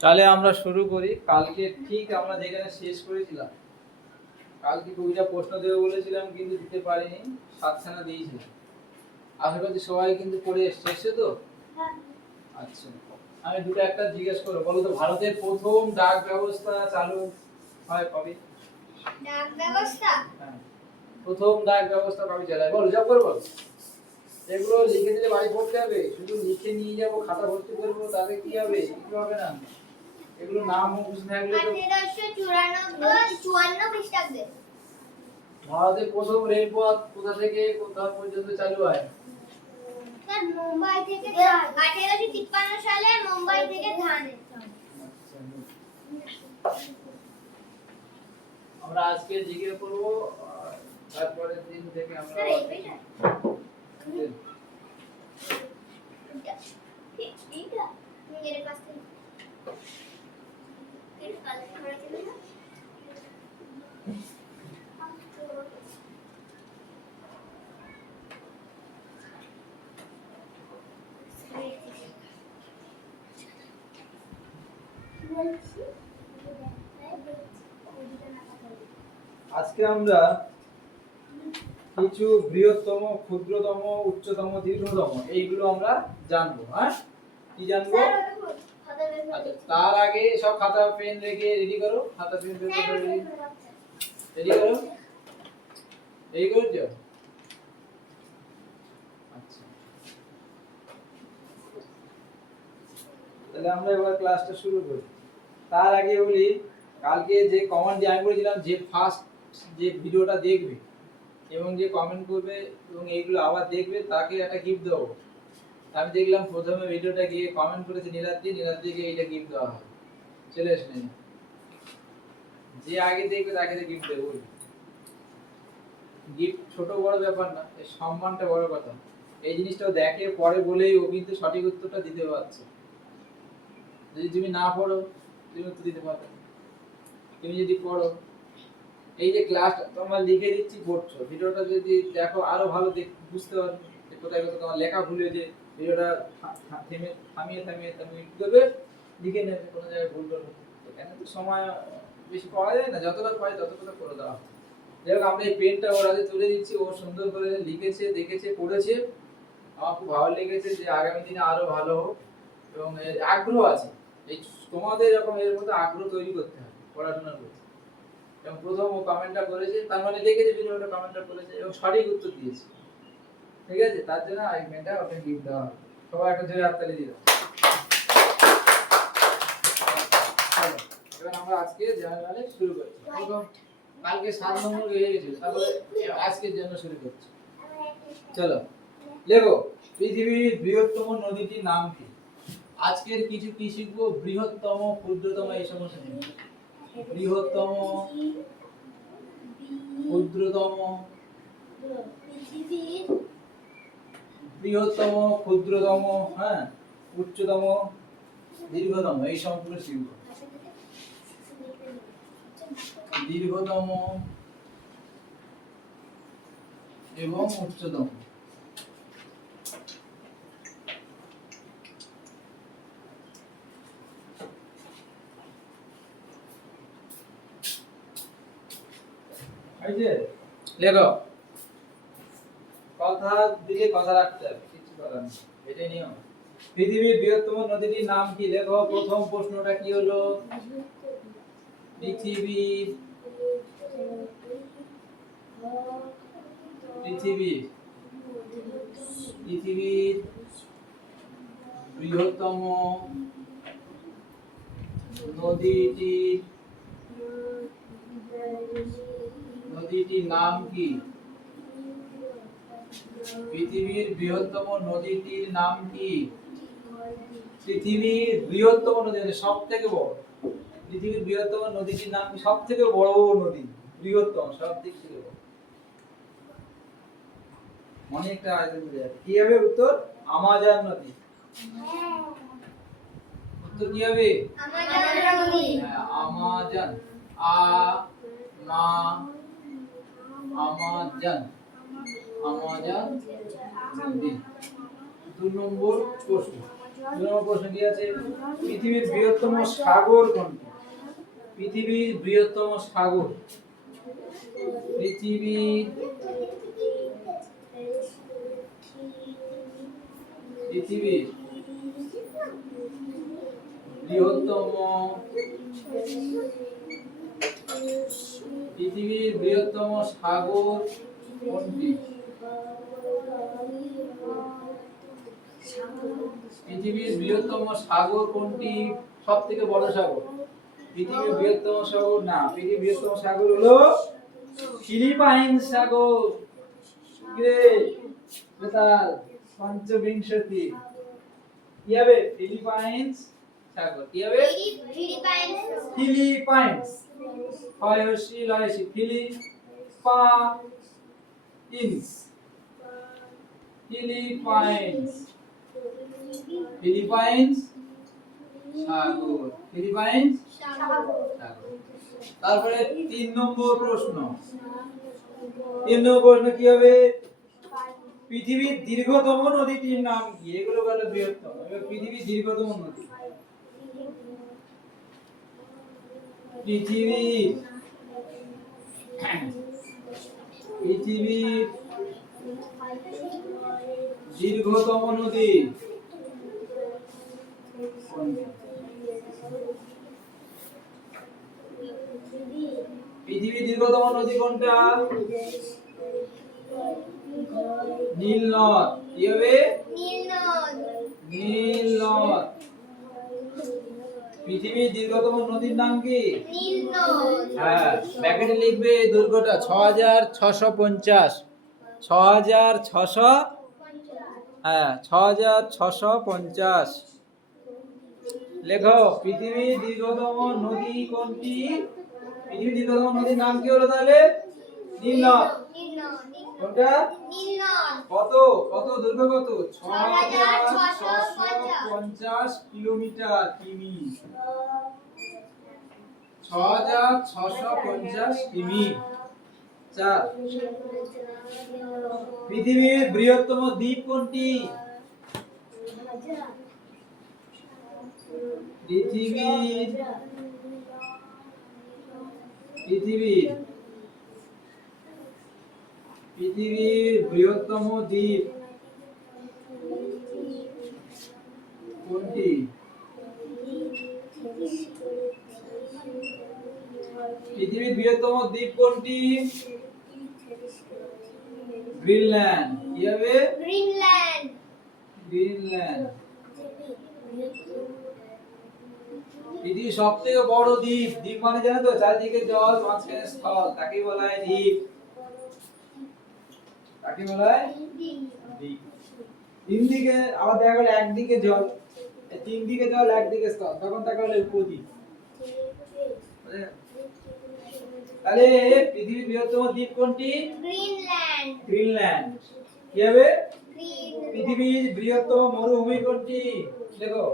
তাহলে আমরা শুরু করি। কালকে ঠিক আমরা যেখানে শেষ করেছিলাম, কালকে 2টা প্রশ্ন দেবো বলেছিলাম কিন্তু দিতে পারিনি, 7খানা দিয়েছিলাম। আশা করছি সবাই কিন্তু পড়ে এসেছে তো। আচ্ছা, আমি দুটো একটা জিজ্ঞেস করবো, বলো তো ভারতের প্রথম ডাক ব্যবস্থা চালু হয় কবে? ডাক ব্যবস্থা? হ্যাঁ, প্রথম ডাক ব্যবস্থা কবে চালু হয়? বলো, জব করে বলো। এগুলো লিখে দিলে বাড়ি পড়তে হবে, শুধু লিখে নিয়ে যাবো, খাতা ভর্তি করবো, তাতে কি হবে? কিছু হবে না। এগুলো নাম মুখস্থ থাকলে তো। 1854 খ্রিস্টাব্দে। ভারতের প্রথম রেলপথ কোথা থেকে কোথা পর্যন্ত চালু হয়? স্যার মুম্বাই থেকে ধান। 1853 সালে মুম্বাই থেকে ধান। আমরা আজকে জিজ্ঞেস করব, তারপরের দিন থেকে আমরা মেরে কাছ থেকে এর কাল করে দিলে না। আজকে আমরা কিছু বৃহত্তম, ক্ষুদ্রতম, উচ্চতম, দীর্ঘতম এইগুলো আমরা জানবো। হ্যাঁ, কি জানবো? আচ্ছা, তার আগে সব খাতা পেন রেখে রেডি করো। খাতা পেন রেডি করো। এই করছো? আচ্ছা, তাহলে আমরা এবার ক্লাসটা শুরু করি। তার আগে বলি, কালকে যে কমেন্ট আমি বলেছিলাম যে ফার্স্ট যে ভিডিওটা দেখবে এবং যে কমেন্ট করবে এবং এইগুলো আবার দেখবে তাকে একটা গিফট দেবো। আমি দেখলাম প্রথমে ভিডিওটা গিয়ে কমেন্ট করেছে নীলাদ্রিকে এইটা গিফট দেওয়া হয়। চলে আসেন, যে আগে দেখবে তাকে গিফট দেবো। গিফট ছোট বড় ব্যাপার না, এই সম্মানটা বড় কথা। এই জিনিসটাও দেখে পরে বলেই ও কিন্তু সঠিক উত্তরটা দিতে পারছে। যদি তুমি না পড়ো তুমি উত্তর দিতে পারবে না। তুমি যদি পড়ো, এই যে ক্লাসটা তোমরা লিখে দিচ্ছি পড়ছো, ভিডিওটা যদি দেখো আরো ভালো বুঝতে পারবে যে কোথায় কোথায় তোমার লেখা ভুল হয়েছে। ভিডিওটা থামিয়ে থামিয়ে তুমি কি করবে, লিখে নেবে কোনো জায়গায় ভুল করবে। এখানে তো সময় বেশি পাওয়া যায় না, যতটা পাই ততটা করে দেওয়া। যাই হোক, আমরা এই পেনটা ওর হাতে তুলে দিচ্ছি, ও সুন্দর করে লিখেছে, দেখেছে, পড়েছে। আমার খুব ভালো লেগেছে যে আগামী দিনে আরো ভালো হোক এবং আগ্রহ আছে। এই তোমাদের এরকম এর মধ্যে আগ্রহ তৈরি করতে হবে পড়াশোনার প্রতি। এবং প্রথম ও কমেন্টটা করেছে, তার মানে লিখেছে ভিডিওটা, কমেন্টটা করেছে এবং সঠিক উত্তর দিয়েছে। ঠিক আছে, তার জন্য এই পেনটা ওকে গিফট দেওয়া হবে। সবাই একটা জোরে হাততালি দিয়ে দাও। এবার আমরা আজকে জার্নালে শুরু করছি। প্রথম কালকে 7 নম্বর হয়ে গেছিল, তারপরে আজকের জন্য শুরু করছি। চলো লেখো, পৃথিবীর বৃহত্তম নদীটির নাম কি? আজকের কিছু কি শিখবো? বৃহত্তম, ক্ষুদ্রতম এই সমস্ত জিনিস। বৃহত্তম, ক্ষুদ্রতম, বৃহত্তম, ক্ষুদ্রতম, হ্যাঁ, উচ্চতম, দীর্ঘতম এই সবগুলো শিখবো। দীর্ঘতম এবং উচ্চতম। এই যে লেখো, কথা দিলে কথা রাখতে হবে, কিছু করার নেই, এটাই নিয়ম। পৃথিবীর বৃহত্তম নদীটির নাম কি? লেখো। প্রথম প্রশ্নটা কি হলো? পৃথিবীর পৃথিবীর পৃথিবীর বৃহত্তম নদীটির নাম কি? পৃথিবীর বৃহত্তম নদীটির নাম কি? পৃথিবীর বৃহত্তম নদী, সব থেকে বড়। পৃথিবীর বৃহত্তম নদীটির নাম কি? সব থেকে বড় নদী, বৃহত্তম, সব দিক থেকে বড়। অনেকটা আয়তন বুঝে যাবে। কি হবে উত্তর? আমাজন নদী। উত্তর কি হবে? আমাজন নদী। হ্যাঁ, আমাজন। আমাজন, আমাজন নদী। 2 নম্বর প্রশ্ন। 2 নম্বর প্রশ্ন কি আছে? পৃথিবীর বৃহত্তম সাগর কোনটি? পৃথিবীর বৃহত্তম সাগর, পৃথিবীর পৃথিবীর বৃহত্তম পৃথিবীর বৃহত্তম সাগর কোনটি? পৃথিবীর বৃহত্তম সাগর কোনটি? সব থেকে বড় সাগর, পৃথিবীর বৃহত্তম সাগর না, পৃথিবীর বৃহত্তম সাগর হলো ফিলিপাইন সাগর। রে বেতাল পঞ্চবিংশতি কি হবে? ফিলিপাইন্স সাগর। কি হবে? ফিলিপাইন্স। হয় হসি লয় সি, ফিলিপাইন্স, ফিলিপাইন্স, ফিলিপাইন্স সাগর, ফিলিপাইন্স সাগর। তারপরে 3 নম্বর প্রশ্ন। 3 নম্বর প্রশ্ন কি হবে? পৃথিবীর দীর্ঘতম নদীটির নাম কি? এগুলো বলে বৃহত্তম। এবার পৃথিবীর দীর্ঘতম নদী, পৃথিবীর পৃথিবীর দীর্ঘতম নদী কোনটি? পৃথিবীর দীর্ঘতম নদী কোনটা? নীল নদ। কি হবে? নীল নদ। পৃথিবীর দীর্ঘতম নদীর নাম কি? হ্যাঁ, ব্র্যাকেটে লিখবে দৈর্ঘ্যটা 6650, 6600, হ্যাঁ 6650 লেখো। পৃথিবীর দীর্ঘতম নদী কোনটি? পৃথিবীর দীর্ঘতম নদীর নাম কি হলো তাহলে? নীল নদ। কোনটা? কত কত দৈর্ঘ্য কত? 6650 কিলোমিটার, কিমি, 6650 কিমি। 4 পৃথিবীর বৃহত্তম দ্বীপ কোনটি? পৃথিবীর পৃথিবীর পৃথিবীর বৃহত্তম দ্বীপ কোনটি? পৃথিবীর বৃহত্তম দ্বীপ কোনটি? গ্রিনল্যান্ড। কি হবে? গ্রিনল্যান্ড। পৃথিবীর সবথেকে বড় দ্বীপ, দ্বীপ মানে জানো তো? চারিদিকে জল, মাঝখানে স্থল, তাকে বলা হয় দ্বীপ। তাকে বলা হয় দ্বীপ। তিন দিকে আবার দেখা গেল একদিকে জল, তিন দিকে জল, একদিকে স্থল, তখন তাকে বলে উপদ্বীপ। তাহলে পৃথিবীর বৃহত্তম দ্বীপ কোনটি? গ্রিনল্যান্ড। গ্রিনল্যান্ড। কি হবে? পৃথিবীর বৃহত্তম মরুভূমি কোনটি? দেখো,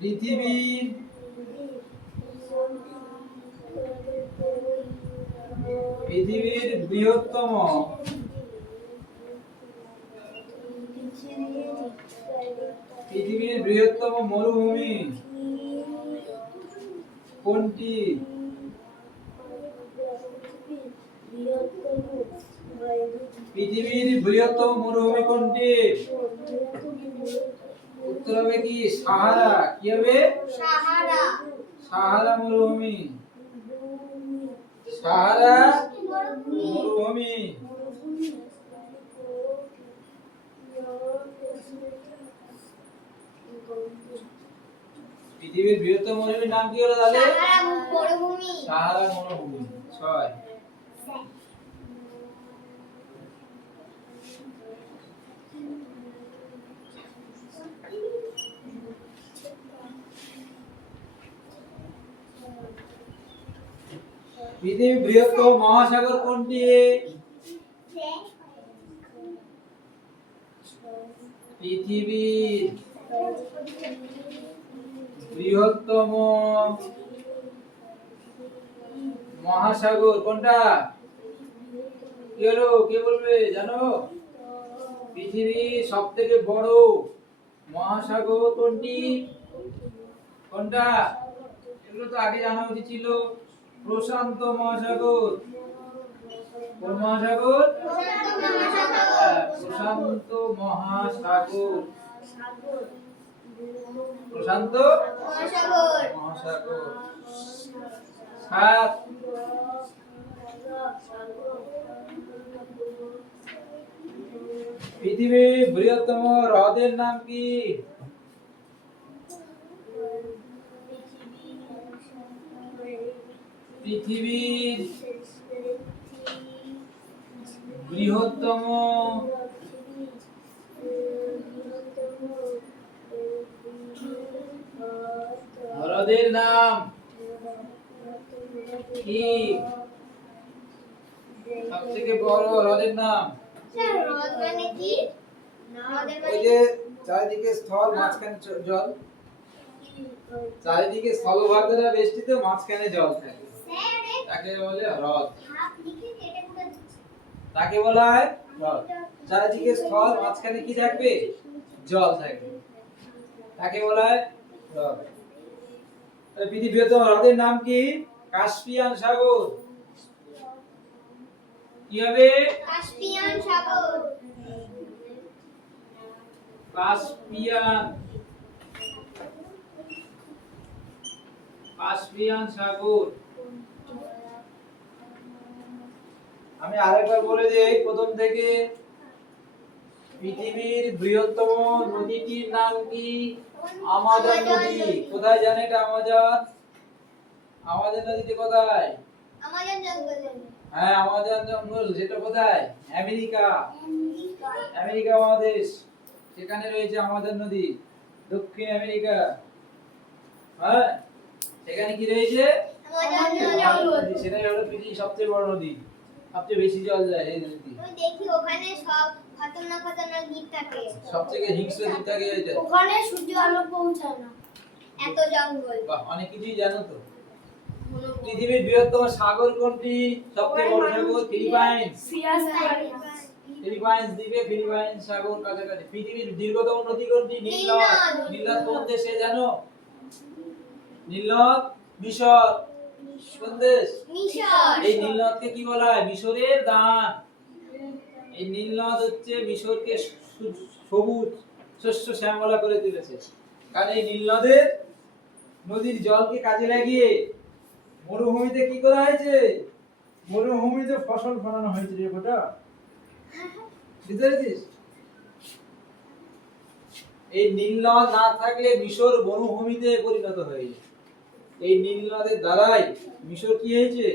পৃথিবীর পৃথিবীর বৃহত্তম পৃথিবীর বৃহত্তম মরুভূমি কোনটি? পৃথিবীর বৃহত্তম মরুভূমি কোনটি? উত্তর হবে কি? সাহারা। কি হবে? সাহারা। সাহারা মরুভূমি, সাহারা মরুভূমি। পৃথিবীর বৃহত্তম মরুভূমির নাম কি হলো তাহলে? সাহারা মরুভূমি। 6 পৃথিবীর বৃহত্তম মহাসাগর কোনটি? পৃথিবীর বৃহত্তম মহাসাগর কোনটা? কি হলো? কে বলবে? জানো? পৃথিবীর সবথেকে বড় মহাসাগর কোনটি? কোনটা? এগুলো তো আগে জানা উচিত ছিল। প্রশান্ত মহাসাগর। কোন মহাসাগর? প্রশান্ত মহাসাগর। প্রশান্ত মহাসাগর। 7 পৃথিবীর বৃহত্তম হ্রদের নাম কি? পৃথিবীর বৃহত্তম হ্রদের নাম কি? সবথেকে বড় হ্রদের নাম? স্যার হ্রদ মানে কি? হ্রদের ওই মানে যে চারিদিকে স্থল, মাঝখানে জল। চারিদিকে স্থলভাগ দ্বারা বেষ্টিত, মাঝখানে জল থাকে, স্যার তাকে বলে হ্রদ। হাফ লিখে কেটে কুটে দিচ্ছি। তাকে বলা হয় হ্রদ। চারিদিকে স্থল, মাঝখানে কি থাকবে? জল থাকবে, তাকে বলা হয় হ্রদ। পৃথিবীর বৃহত্তম হ্রদের নাম কি? কাস্পিয়ান সাগর। কি হবে? কাস্পিয়ান সাগর। কাস্পিয়ান কাস্পিয়ান সাগর। আমি আরেকবার বলে দেই প্রথম থেকে। পৃথিবীর বৃহত্তম নদীটির নাম কি? আমাজন নদী। কোথায় জানেন এটা? আমাজন নদীটি কোথায়? আমাজন জঙ্গলে। হ্যাঁ, আমাজন জঙ্গল। যেটা কোথায়? আমেরিকা। আমেরিকা মহাদেশ, সেখানে রয়েছে আমাজন নদী। দক্ষিণ আমেরিকা। হ্যাঁ, সেখানে কি রয়েছে? আমাজন আমাজন জঙ্গল। নদী। সেটাই হলো পৃথিবীর সবচেয়ে বড় নদী, সবচেয়ে বেশি জল যায় এই নদী। আমি দেখি ওখানে সব খতরনাক খতরনাক দ্বীপ থাকে। সবথেকে হিংস্র দ্বীপ থাকে এটা। ওখানে সূর্য আলো পৌঁছায় না, এত জঙ্গল। বাহ, অনেক কিছুই জানো তো। পৃথিবীর বৃহত্তম সাগর কোনটি? সবচেয়ে বড় সাগর? ফিলিপাইন্স। ফিলিপাইন্স দ্বীপে ফিলিপাইন্স সাগর কাছাকাছি। পৃথিবীর দীর্ঘতম নদী কোনটি? নীল নদ। নীল নদ কোন দেশে জানো? নীল নদ মিশর। কোন দেশ? মিশর। এই নীল নদকে কি বলা হয়? মিশরের দান। এই নীল নদ হচ্ছে মিশরকে সবুজ শস্য শ্যামলা করে তুলেছে। কারণ এই নীল নদীর জলকে কাজে লাগিয়ে মরুভূমিতে কি করা হয়েছে? মরুভূমিতে ফসল ফলানো হয়েছে রে বেটা। বুঝতে পেরেছিস? এই নীল নদ না থাকলে মিশর মরুভূমিতে পরিণত হয়ে যেত। এই নীল নদের দ্বারাই মিশর কি হয়েছে?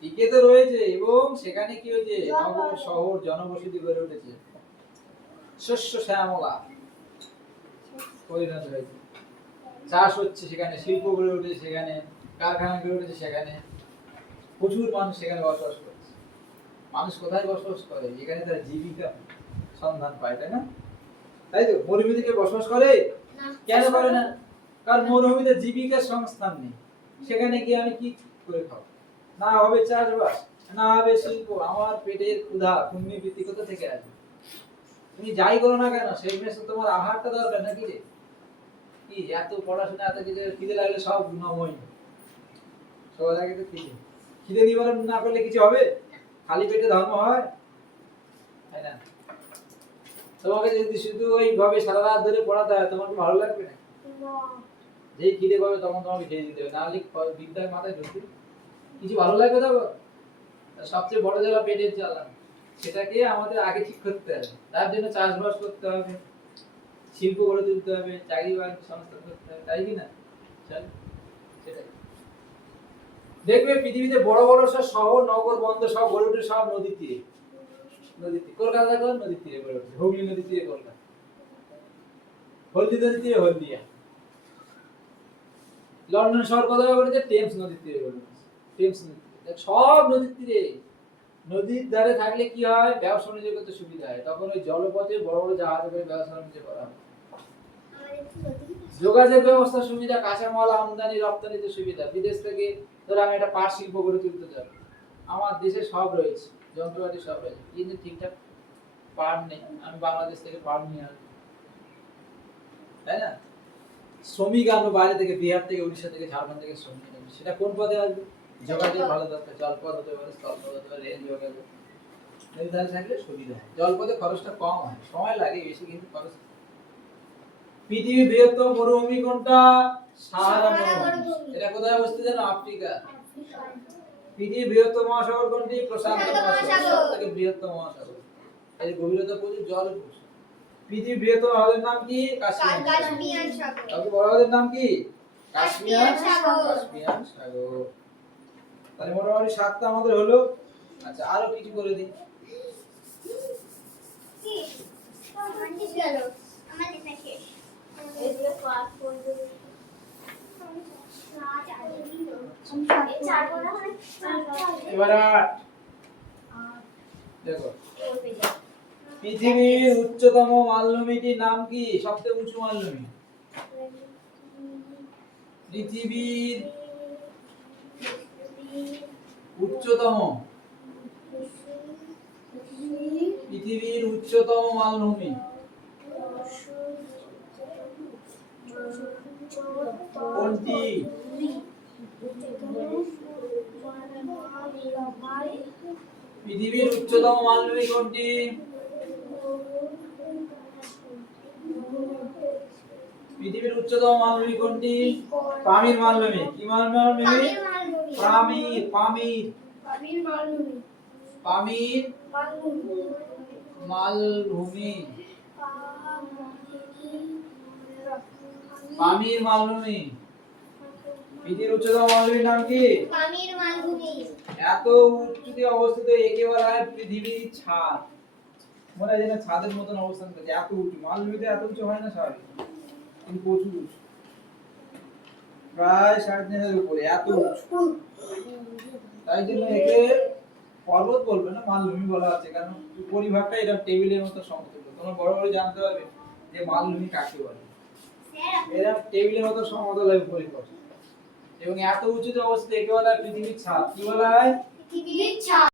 টিকে তো রয়েছে, এবং সেখানে কি হয়েছে? নগর শহর জনবসতি গড়ে উঠেছে, শস্য শ্যামলা পরিণত হয়েছে। চাষ হচ্ছে সেখানে, শিল্প গড়ে উঠেছে সেখানে, কারখানা গড়ে উঠেছে সেখানে, প্রচুর মানুষ সেখানে বসবাস করছে। মানুষ কোথায় বসবাস করে? যেখানে তার জীবিকা সন্ধান পায়, তাই না? তাই তো। মরুভূমিতে কেউ বসবাস করে? কেন করে না? কারণ মরুভূমিতে জীবিকার সংস্থান নেই। সেখানে গিয়ে আমি কি করে খাবো? না হবে চাষবাস, না হবে শিল্প, আমার পেটের ক্ষুধা পুণ্যবৃত্তি কোথা থেকে আসবে? তুমি যাই করো না কেন, সেই মেসে তোমার আহারটা দরকার নাকি রে? কি এত পড়াশোনা, এত কিছু, খিদে লাগলে সব নমই। সবার আগে তো খিদে নিবারণ না করলে কিছু হবে? খালি পেটে ধর্ম হয়? তাই না? তোমাকে যদি শুধু ওইভাবে সারা রাত ধরে পড়াতে হয়, তোমার কি ভালো লাগবে না? যেই খিদে পাবে তখন তোমাকে খেয়ে দিতে হবে, নাহলে বিদ্যার মাথায় ঢুকবে। কিছু ভালো লাগবে তো? সবচেয়ে বড় জ্বালা পেটের জ্বালা, সেটাকে আমাদের আগে ঠিক করতে হবে। তার জন্য চাষবাস করতে হবে, শিল্প গড়ে তুলতে হবে, চাকরি বাকরি সংস্থান করতে হবে, তাই কি না? চলো, সেটাই। দেখবে পৃথিবীতে বড় বড় সব শহর, নগর, বন্দর সব গড়ে উঠে সব নদীর তীরে। নদীর তীরে। কলকাতা দেখো নদীর তীরে গড়ে উঠেছে। হুগলি নদীর তীরে কলকাতা, হলদি নদীর তীরে হলদিয়া। লন্ডন শহর কোথায় গড়ে উঠেছে? টেমস নদীর তীরে গড়ে উঠেছে। টেমস নদীর তীরে। সব নদীর তীরে। নদীর ধারে থাকলে কি হয়? ব্যবসা বাণিজ্য করতে সুবিধা হয়। তখন ওই জলপথে বড় বড় জাহাজে করে ব্যবসা বাণিজ্য করা হয়। যোগাযোগ ব্যবস্থা সুবিধা, কাঁচামাল আমদানি রপ্তানিতে সুবিধা। বিদেশ থেকে ধর আমি একটা পাট শিল্প গড়ে তুলতে চাই, আমার দেশে সব রয়েছে, যন্ত্রপাতি সব রয়েছে, কিন্তু ঠিকঠাক পার নেই। আমি বাংলাদেশ থেকে পার নিয়ে আসবো, তাই না? শ্রমিক আমরা বাইরে থেকে, বিহার থেকে, উড়িষ্যা থেকে, ঝাড়খণ্ড থেকে শ্রমিক আনবো। সেটা কোন পদে আসবে? যোগাযোগ ভালো দরকার, জলপথ হতে পারে, স্থলপথ হতে পারে, রেল যোগাযোগ নির্ধারণ থাকলে সুবিধা হয়। জলপথে খরচটা কম হয়, সময় লাগে বেশি কিন্তু খরচ। পৃথিবীর বৃহত্তম মরুভূমি কোনটা? সাহারা মরুভূমি। এটা কোথায় অবস্থিত জানো? আফ্রিকা। পৃথিবীর বৃহত্তম মহাসাগর কোনটি? প্রশান্ত মহাসাগর, সবথেকে বৃহত্তম মহাসাগর। এর গভীরতা প্রচুর, জল প্রচুর। পৃথিবীর বৃহত্তম হ্রদের নাম কি? কাস্পিয়ান সাগর। সবচেয়ে বড় হ্রদের নাম কি? কাস্পিয়ান সাগর। কাস্পিয়ান সাগর। তাহলে মোটামুটি 7টা আমাদের হলো। আচ্ছা, আরো কিছু করে দিই। কি আমার ঠিক গেল, আমার লেখা শেষ। এই যে পাস করে দেব। এবার 8 দেখো, পৃথিবীর উচ্চতম মালভূমিটির নাম কি? সবচেয়ে উঁচু মালভূমি পৃথিবীর উচ্চতম, পৃথিবীর উচ্চতম মালভূমি কোনটি? পৃথিবীর উচ্চতম মালভূমি কোনটি? পৃথিবীর উচ্চতম মালভূমি কোনটি? পামির মালভূমি। কি মালভূমি? পামির, পামির, পামির মালভূমি, পামির মালভূমি। পৃথিবীর উচ্চতম মালভূমির নাম কি? পামির মালভূমি। এত উচ্চতে অবস্থিত একে বলা হয় পৃথিবীর ছাদ। মনে হয় যেন ছাদের মতন অবস্থান করছে, এত উঁচু। মালভূমিতে এত উঁচু হয় না স্বাভাবিক, কিন্তু প্রচুর উঁচু, প্রায় 3.5 উপরে, এত উঁচু। তাই জন্য একে পর্বত বলবে না, মালভূমি বলা আছে, কারণ পরিভাগটা এটা টেবিলের মতো সমতুল্য। তোমরা বড় বড় জানতে পারবে যে মালভূমি কাকে বলে। এরা টেবিলের মতো সমতল হয় পরিপথ, এবং এত উঁচুতে অবস্থিত একে বলা হয় পৃথিবীর ছাদ। কি বলা হয়? পৃথিবীর ছাদ।